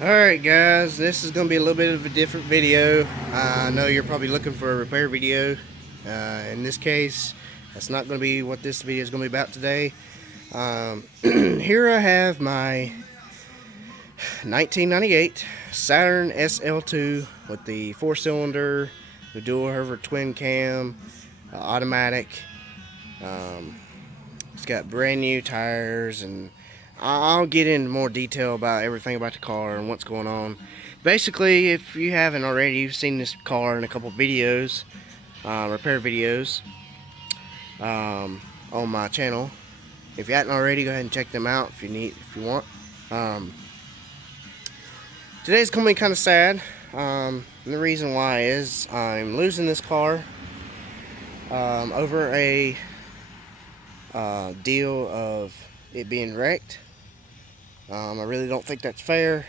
Alright guys, this is going to be a little bit of a different video. I know you're probably looking for a repair video. In this case, that's not going to be what this video is going to be about today. Here I have my 1998 Saturn SL2 with the 4-cylinder, the dual Herver twin cam, automatic. It's got brand new tires, and I'll get into more detail about everything about the car and what's going on. Basically, if you haven't already, you've seen this car in a couple videos, repair videos, on my channel. If you haven't already, go ahead and check them out if you want. Today's gonna be kind of sad. And the reason why is I'm losing this car over a deal of it being wrecked. I really don't think that's fair.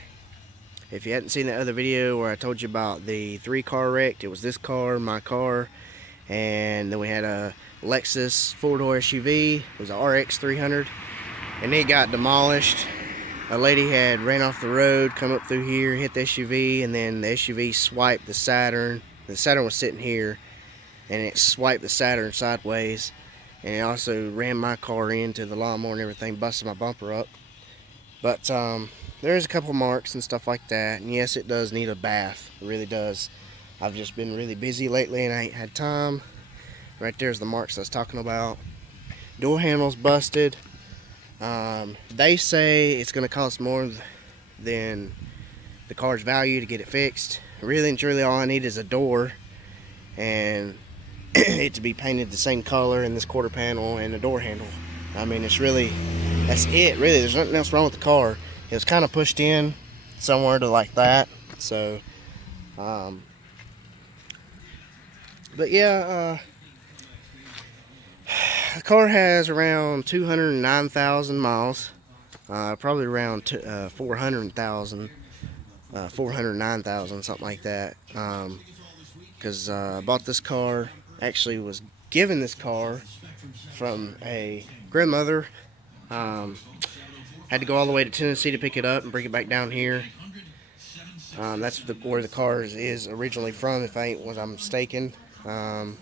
If you hadn't seen that other video where I told you about the 3-car wreck, it was this car, my car, and then we had a Lexus 4-door SUV. It was a RX 300, and it got demolished. A lady had ran off the road, come up through here, hit the SUV, and then the SUV swiped the Saturn. The Saturn was sitting here, and it swiped the Saturn sideways, and it also ran my car into the lawnmower and everything, busted my bumper up. But there's a couple marks and stuff like that, and yes, it does need a bath. It really does. I've just been really busy lately and I ain't had time. Right there's the marks I was talking about. Door handle's busted. They say it's going to cost more than the car's value to get it fixed. Really and truly, all I need is a door and it to be painted the same color in this quarter panel and the door handle. I mean, it's really, that's it, really. There's nothing else wrong with the car. It was kind of pushed in somewhere to like that. So, but yeah, the car has around 209,000 miles. Probably around 400,000, 409,000, something like that. Because I bought this car, actually was given this car from a grandmother. Had to go all the way to Tennessee to pick it up and bring it back down here. That's where the car is originally from, if I'm mistaken. But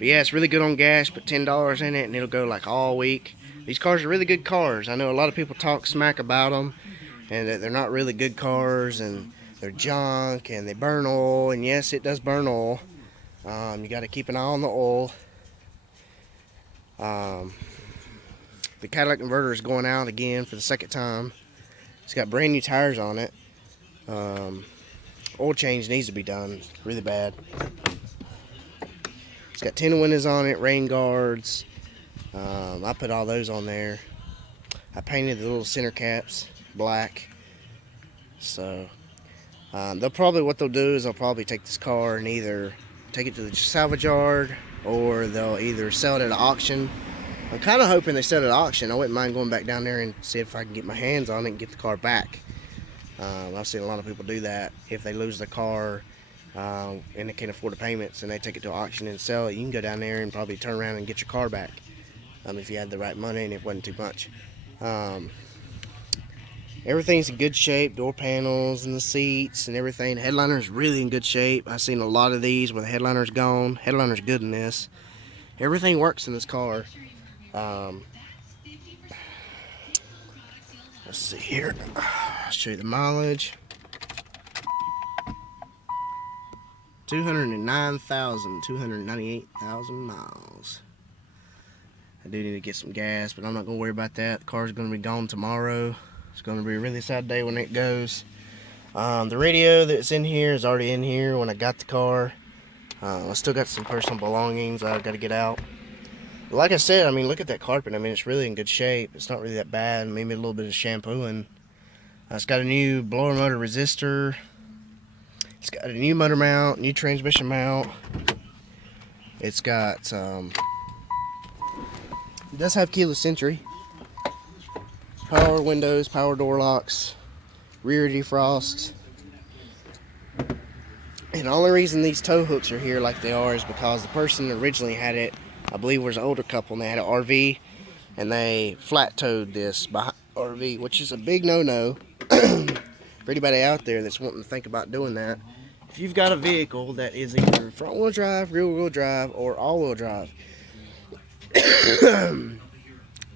yeah, it's really good on gas. Put $10 in it and it'll go like all week. These cars are really good cars. I know a lot of people talk smack about them and that they're not really good cars and they're junk and they burn oil. And yes, it does burn oil. You got to keep an eye on the oil. The catalytic converter is going out again for the second time. It's got brand new tires on it. Oil change needs to be done really bad. It's got tinted windows on it, rain guards. I put all those on there. I painted the little center caps black. So what they'll do is they'll probably take this car and either take it to the salvage yard or they'll either sell it at an auction. I'm kind of hoping they sell it at auction. I wouldn't mind going back down there and see if I can get my hands on it and get the car back. I've seen a lot of people do that. If they lose their car and they can't afford the payments and they take it to auction and sell it, you can go down there and probably turn around and get your car back if you had the right money and it wasn't too much. Everything's in good shape, door panels and the seats and everything. The headliner's really in good shape. I've seen a lot of these where the headliner's gone. Headliner's good in this. Everything works in this car. Let's see here. I'll show you the mileage. 298,000 miles. I do need to get some gas, but I'm not going to worry about that. The car's going to be gone tomorrow. It's going to be a really sad day when it goes. The radio that's in here is already in here when I got the car. I still got some personal belongings I've got to get out. But like I said, I mean, look at that carpet. I mean, it's really in good shape. It's not really that bad. Maybe a little bit of shampooing. It's got a new blower motor resistor. It's got a new motor mount, new transmission mount. It's got, it does have keyless entry. Power windows, power door locks, rear defrost. And the only reason these tow hooks are here like they are is because the person that originally had it, I believe, was an older couple, and they had an RV, and they flat towed this behind RV, which is a big no-no. For anybody out there that's wanting to think about doing that, if you've got a vehicle that is either front-wheel drive, rear-wheel drive, or all-wheel drive,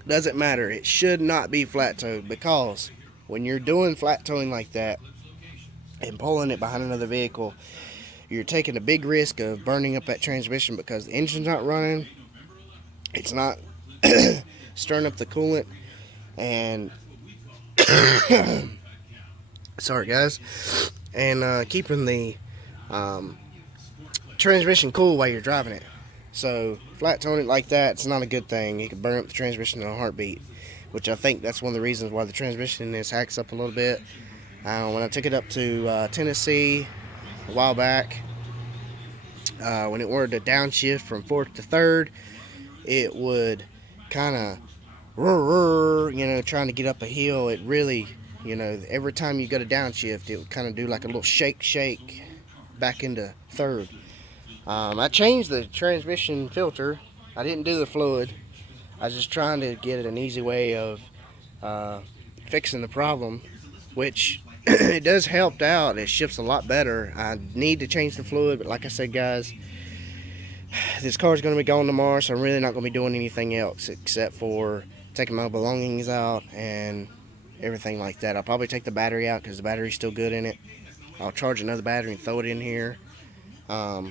doesn't matter. It should not be flat-towed, because when you're doing flat towing like that and pulling it behind another vehicle, you're taking a big risk of burning up that transmission because the engine's not running. It's not stirring up the coolant, and sorry guys, and keeping the transmission cool while you're driving it. So flat towing it like that, it's not a good thing. You can burn up the transmission in a heartbeat, which I think that's one of the reasons why the transmission is hacks up a little bit. When I took it up to Tennessee a while back, when it wanted to downshift from fourth to third, it would kind of trying to get up a hill. It really, every time you go to downshift, it would kind of do like a little shake back into third. I changed the transmission filter. I didn't do the fluid. I was just trying to get an easy way of fixing the problem, which it does help out. It shifts a lot better. I need to change the fluid, but like I said, guys, this car is going to be gone tomorrow, so I'm really not going to be doing anything else except for taking my belongings out and everything like that. I'll probably take the battery out because the battery's still good in it. I'll charge another battery and throw it in here. But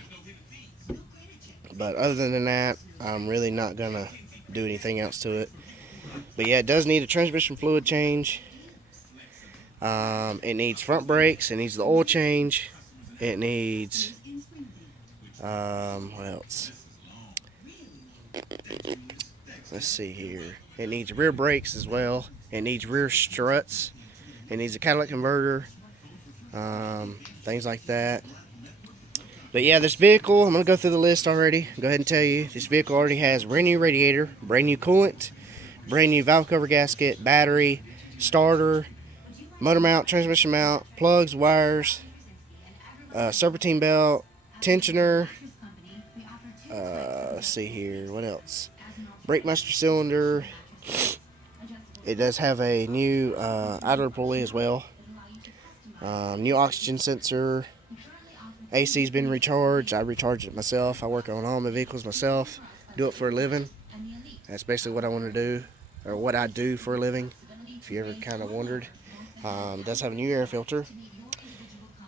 other than that, I'm really not going to do anything else to it. But yeah, it does need a transmission fluid change. It needs front brakes. It needs the oil change. It needs... what else? Let's see here. It needs rear brakes as well. It needs rear struts. It needs a catalytic converter. Things like that. But yeah, this vehicle, I'm going to go through the list already. Go ahead and tell you, this vehicle already has brand new radiator, brand new coolant, brand new valve cover gasket, battery, starter, motor mount, transmission mount, plugs, wires, serpentine belt, tensioner. Let's see here, what else? Brake master cylinder. It does have a new idler pulley as well. New oxygen sensor. AC's been recharged. I recharge it myself. I work on all my vehicles myself. Do it for a living. That's basically what I want to do, or what I do for a living, if you ever kind of wondered. It does have a new air filter.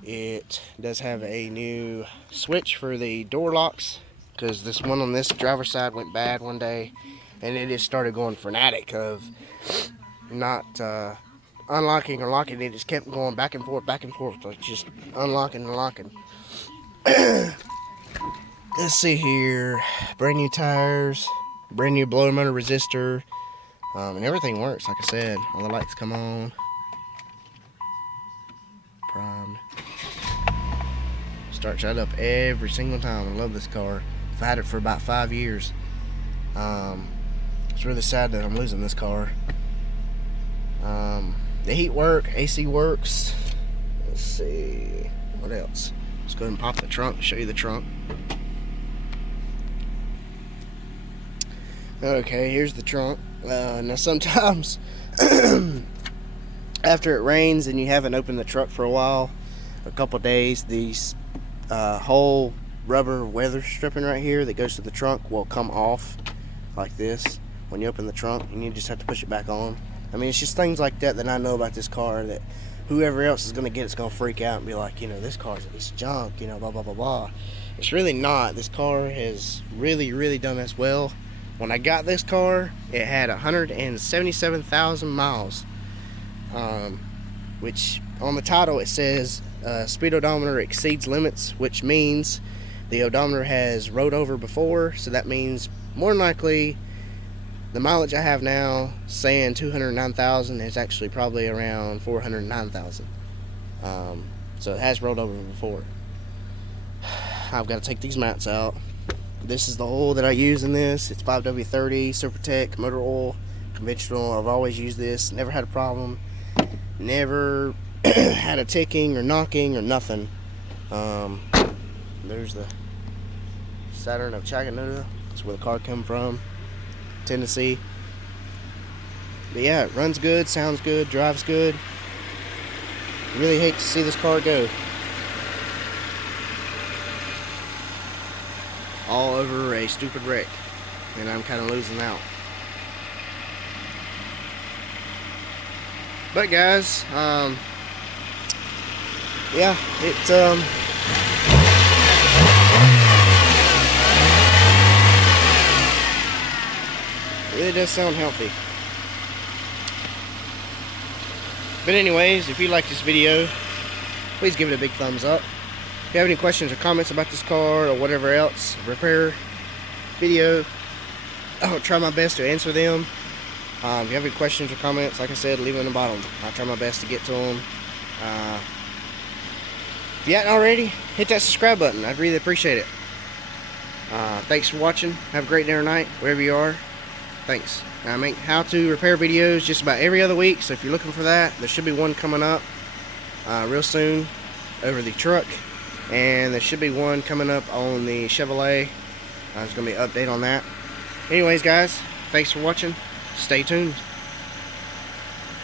It does have a new switch for the door locks, because this one on this driver's side went bad one day, and it just started going frenetic of not unlocking or locking. It just kept going back and forth, like just unlocking and locking. Let's see here. Brand new tires, brand new blower motor resistor, and everything works. Like I said, all the lights come on. Primed. Starts right up every single time. I love this car. I've had it for about 5 years. It's really sad that I'm losing this car. The heat work, AC works. Let's see, what else? Let's go ahead and pop the trunk, show you the trunk. Okay, here's the trunk. Now sometimes after it rains and you haven't opened the truck for a while, a couple days, these whole rubber weather stripping right here that goes to the trunk will come off like this when you open the trunk, and you just have to push it back on. I mean, it's just things like that that I know about this car that whoever else is going to get it's going to freak out and be like, this car's a piece of junk, blah, blah, blah, blah. It's really not. This car has really done us well. When I got this car, it had 177,000 miles, which on the title it says speed odometer exceeds limits, which means the odometer has rode over before, so that means more than likely the mileage I have now saying 209,000 is actually probably around 409,000. So it has rolled over before. I've got to take these mats out. This is the oil that I use in this. It's 5W30 Supertech motor oil, conventional. I've always used this, never had a problem, never had a ticking or knocking or nothing. There's the Saturn of Chattanooga. That's where the car come from, Tennessee. But yeah, it runs good, sounds good, drives good. Really hate to see this car go. All over a stupid wreck, and I'm kind of losing out. But guys, yeah, it really does sound healthy. But anyways, if you like this video, please give it a big thumbs up. If you have any questions or comments about this car or whatever else, repair video, I'll try my best to answer them. If you have any questions or comments, like I said, leave them in the bottom. I'll try my best to get to them. If you haven't already, hit that subscribe button. I'd really appreciate it. Thanks for watching. Have a great day or night, wherever you are. Thanks. I make how-to repair videos just about every other week, so if you're looking for that, there should be one coming up real soon over the truck. And there should be one coming up on the Chevrolet. There's going to be an update on that. Anyways, guys, thanks for watching. Stay tuned.